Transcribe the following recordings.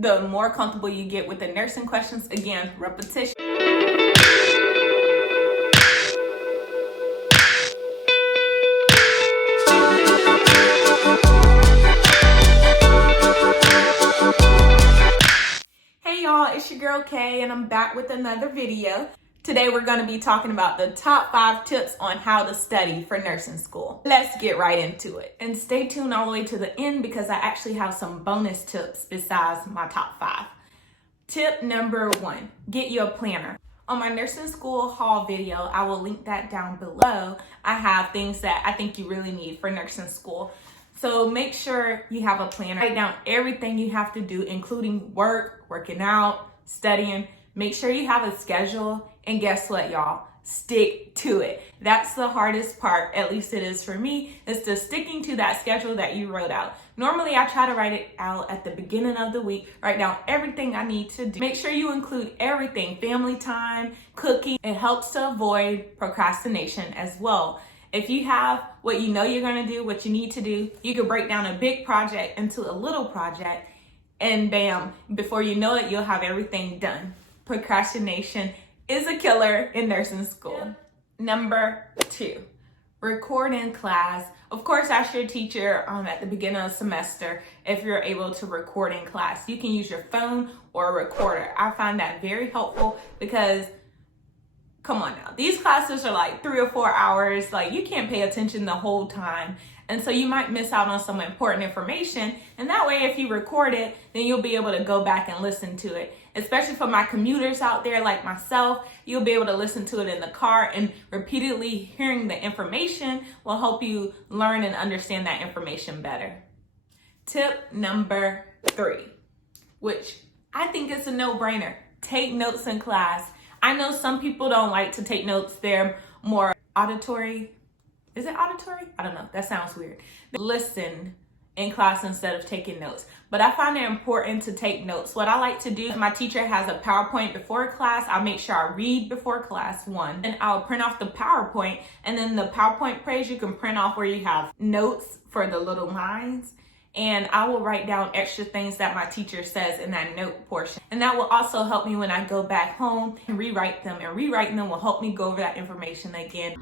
the more comfortable you get with the nursing questions. Again, repetition. Hey y'all, it's your girl Kay and I'm back with another video. Today we're going to be talking about the top 5 tips on how to study for nursing school. Let's get right into it. And stay tuned all the way to the end because I actually have some bonus tips besides my top 5. Tip number 1, get you a planner. On my nursing school haul video, I will link that down below. I have things that I think you really need for nursing school. So make sure you have a planner. Write down everything you have to do, including work, working out, studying. Make sure you have a schedule. And guess what, y'all? Stick to it. That's the hardest part, at least it is for me, is to sticking to that schedule that you wrote out. Normally, I try to write it out at the beginning of the week, write down everything I need to do. Make sure you include everything, family time, cooking. It helps to avoid procrastination as well. If you have what you know you're gonna do, what you need to do, you can break down a big project into a little project and bam, before you know it, you'll have everything done. Procrastination is a killer in nursing school. Number 2, record in class. Of course, ask your teacher at the beginning of the semester if you're able to record in class. You can use your phone or a recorder. I find that very helpful because, come on now, these classes are like 3 or 4 hours. Like, you can't pay attention the whole time. And so you might miss out on some important information. And that way, if you record it, then you'll be able to go back and listen to it. Especially for my commuters out there like myself, you'll be able to listen to it in the car, and repeatedly hearing the information will help you learn and understand that information better. Tip number 3, which I think is a no-brainer. Take notes in class. I know some people don't like to take notes. They're more auditory. Is it auditory? I don't know. That sounds weird. Listen in class instead of taking notes. But I find it important to take notes. What I like to do, if my teacher has a PowerPoint before class, I'll make sure I read before class 1. And I'll print off the PowerPoint. And then the PowerPoint page, you can print off where you have notes for the little lines. And I will write down extra things that my teacher says in that note portion. And that will also help me when I go back home and rewrite them. And rewriting them will help me go over that information again.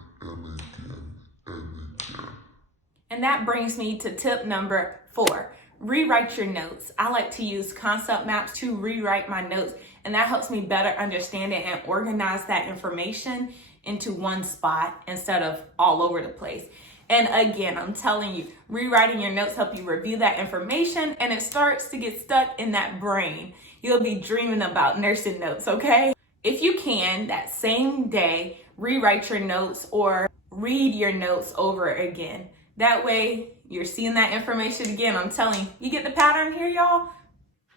And that brings me to tip number 4. Rewrite your notes. I like to use concept maps to rewrite my notes, and that helps me better understand it and organize that information into one spot instead of all over the place. And again, I'm telling you, rewriting your notes help you review that information, and it starts to get stuck in that brain. You'll be dreaming about nursing notes, okay? If you can, that same day, rewrite your notes or read your notes over again. That way, you're seeing that information again. I'm telling you, you get the pattern here, y'all?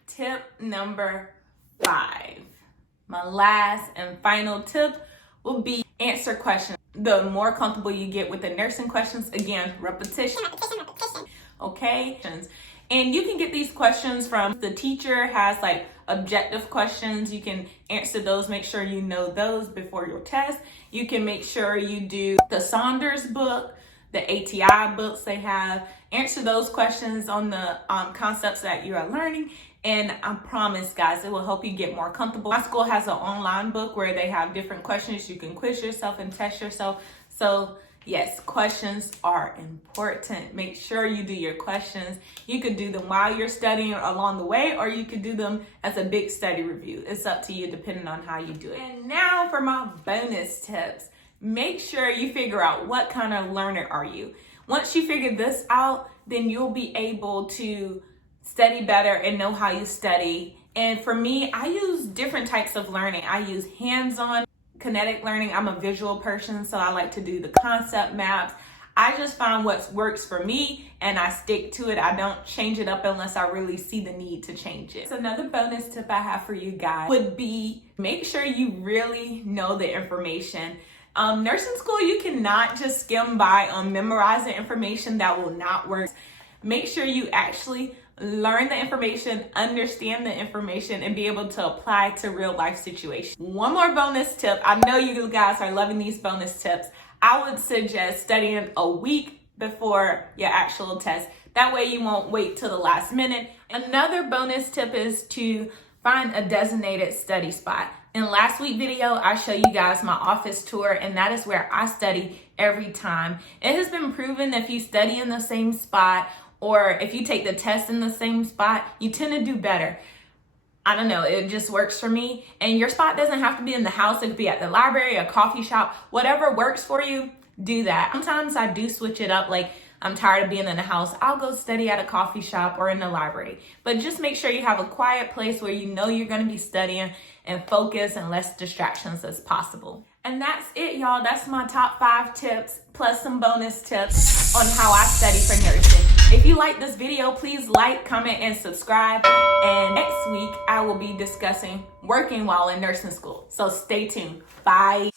Tip number 5. My last and final tip will be answer questions. The more comfortable you get with the nursing questions, again, repetition. Okay? And you can get these questions from the teacher has like objective questions. You can answer those, make sure you know those before your test. You can make sure you do the Saunders book, the ATI books they have. Answer those questions on the concepts that you are learning. And I promise, guys, it will help you get more comfortable. My school has an online book where they have different questions. You can quiz yourself and test yourself. So yes, questions are important. Make sure you do your questions. You could do them while you're studying along the way, or you could do them as a big study review. It's up to you depending on how you do it. And now for my bonus tips. Make sure you figure out what kind of learner are you. Once you figure this out, then you'll be able to study better and know how you study. And for me, I use different types of learning. I use hands-on kinetic learning. I'm a visual person, so I like to do the concept maps. I just find what works for me and I stick to it. I don't change it up unless I really see the need to change it. So another bonus tip I have for you guys would be make sure you really know the information. Nursing school, you cannot just skim by on memorizing information. That will not work. Make sure you actually learn the information, understand the information, and be able to apply to real life situations. One more bonus tip. I know you guys are loving these bonus tips. I would suggest studying a week before your actual test. That way you won't wait till the last minute. Another bonus tip is to find a designated study spot. In last week's video, I show you guys my office tour, and that is where I study every time. It has been proven if you study in the same spot or if you take the test in the same spot, you tend to do better. I don't know, it just works for me. And your spot doesn't have to be in the house. It could be at the library, a coffee shop, whatever works for you, do that. Sometimes I do switch it up, like I'm tired of being in the house, I'll go study at a coffee shop or in the library. But just make sure you have a quiet place where you know you're gonna be studying and focus and less distractions as possible. And that's it, y'all. That's my top 5 tips plus some bonus tips on how I study for nursing. If you like this video, please like, comment, and subscribe. And next week, I will be discussing working while in nursing school. So stay tuned. Bye.